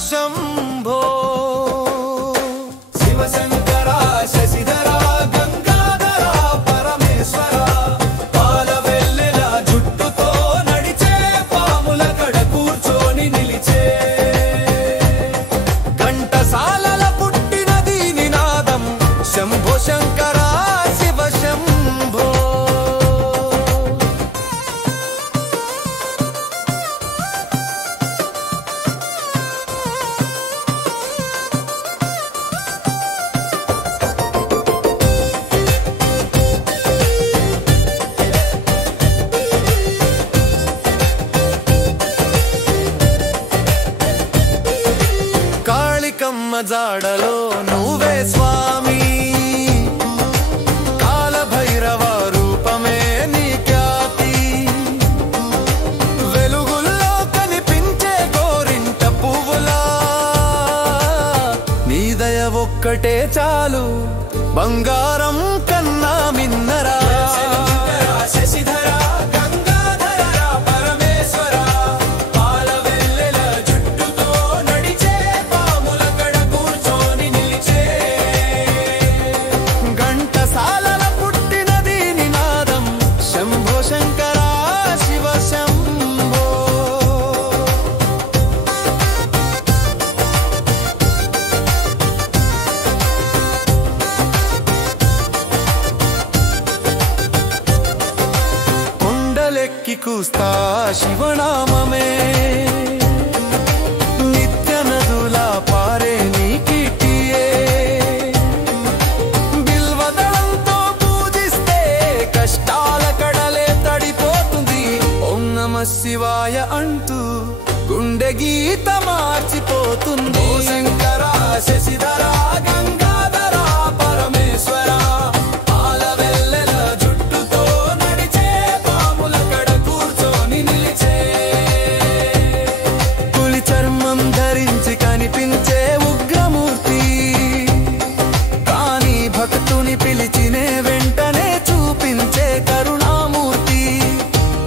శంభో శివశంకర శశిధర గంగాధర పరమేశ్వర పాల వెల్లెల జుట్టుతో నడిచే పాముల కడ కూర్చొని నిలిచే ఘంటసాలల పుట్టినది నినాదం శంభో శంకర శివ శంభో కాళికమ్మ జాడలో నువ్వే స్వామి కాలభైరవ రూపమే నీ ఖ్యాతి వెలుగుల్లో కనిపించే గోరింట పువ్వులా నీ దయ ఒక్కటే చాలు బంగారం కన్నా మిన్నరా శశిధర గంగాధర పరమేశ్వర పాల వెల్లెల జుట్టుతో నడిచే పాముల కడ కూర్చొని నిలిచే ఘంటసాలల పుట్టినది నినాదం శంభో శంకర శివ శంభో కొండలెక్కి కూస్తా శివనామమే నిత్య నదులా పారే నీ కీర్తియే బిల్వదళంతో పూజిస్తే కష్టాల కడలే తడిపోతుంది ఓం నమః శివాయ అంటూ గుండె గీత మార్చిపోతుంది శంకర శశిధర గంగాధర పరమేశ్వర పాల వెల్లెల జుట్టుతో నడిచే పాముల కడ కూర్చొని నిలిచే పులి చర్మం ధరించి కనిపించే ఉగ్రమూర్తి కానీ భక్తుని పిలిచినే వెంటనే చూపించే కరుణామూర్తి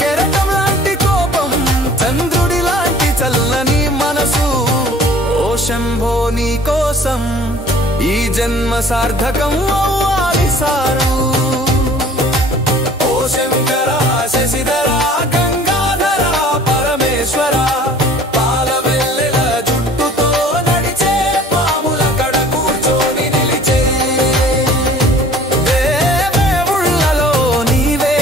కెరటం లాంటి కోపం చంద్రుడి లాంటి చల్లని మనసు ఓ శంభో నీ కోసం ఈ జన్మ సార్థకం అవ్వాలి సారు ఓ శంకర శశిధర గంగాధర పరమేశ్వర పాల వెల్లెల జుట్టుతో నడిచే పాముల కడ కూర్చొని నిలిచే దేవుళ్ళలో నీవే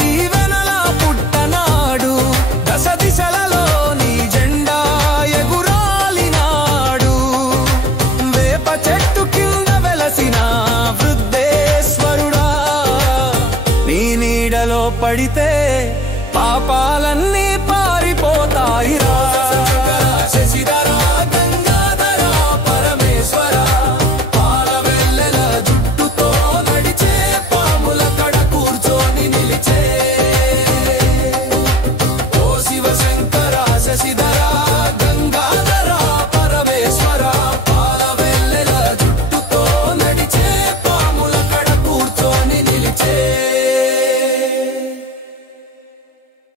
దీవెనల పుట్టనాడు దశ దిశలలో నీ జెండా ఎగురాలినాడు వేప చెట్టు కింద వెలసిన వృద్ధేశ్వరుడా నీ నీడలో పడితే పాపాలన్నీ పారిపోతాయిరా